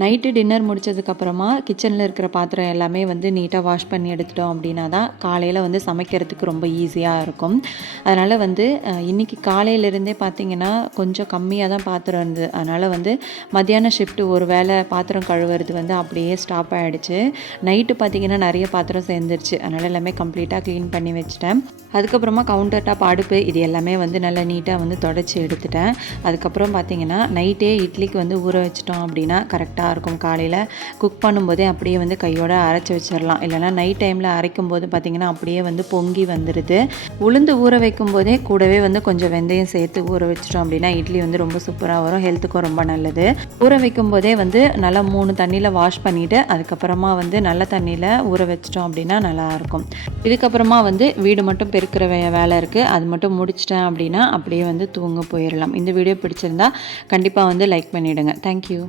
Night dinner முடித்ததுக்கப்புறமா கிச்சனில் இருக்கிற பாத்திரம் எல்லாமே வந்து நீட்டாக வாஷ் பண்ணி எடுத்துட்டோம் அப்படின்னா தான் காலையில் வந்து சமைக்கிறதுக்கு ரொம்ப ஈஸியாக இருக்கும். அதனால் வந்து இன்றைக்கி காலையிலேருந்தே பார்த்திங்கன்னா கொஞ்சம் கம்மியாக தான் பாத்திரம் இருந்தது. அதனால் வந்து மத்தியான ஷிஃப்ட்டு ஒரு வேளை பாத்திரம் கழுவுறது வந்து அப்படியே ஸ்டாப் ஆகிடுச்சு. நைட்டு பார்த்திங்கன்னா நிறைய பாத்திரம் சேர்ந்துருச்சு. அதனால் எல்லாமே கம்ப்ளீட்டாக க்ளீன் பண்ணி வச்சுட்டேன். அதுக்கப்புறமா கவுண்டர் டாப், அடுப்பு இது எல்லாமே வந்து நல்லா நீட்டாக வந்து தொடச்சி எடுத்துட்டேன். அதுக்கப்புறம் பார்த்திங்கன்னா நைட்டே இட்லிக்கு வந்து ஊற வச்சிட்டோம் அப்படின்னா கரெக்டாக இருக்கும். காலையில் குக் பண்ணும்போதே அப்படியே வந்து கையோட அரைச்சி வச்சிடலாம். இல்லைனா நைட் டைமில் அரைக்கும் போது பார்த்திங்கன்னா அப்படியே வந்து பொங்கி வந்துடுது. உளுந்து ஊற வைக்கும் போதே கூடவே வந்து கொஞ்சம் வெந்தயம் சேர்த்து ஊற வச்சிட்டோம் அப்படின்னா இட்லி வந்து ரொம்ப சூப்பராக வரும். ஹெல்த்துக்கும் ரொம்ப நல்லது. ஊற வைக்கும் போதே வந்து நல்லா 3 தண்ணியில் வாஷ் பண்ணிவிட்டு அதுக்கப்புறமா வந்து நல்ல தண்ணியில் ஊற வச்சிட்டோம் அப்படின்னா நல்லாயிருக்கும். இதுக்கப்புறமா வந்து வீடு மட்டும் பெருக்கிற வேலை இருக்குது. அது மட்டும் முடிச்சிட்டேன் அப்படின்னா அப்படியே வந்து தூங்க போயிடலாம். இந்த வீடியோ பிடிச்சிருந்தா கண்டிப்பாக வந்து லைக் பண்ணிவிடுங்க. தேங்க்யூ.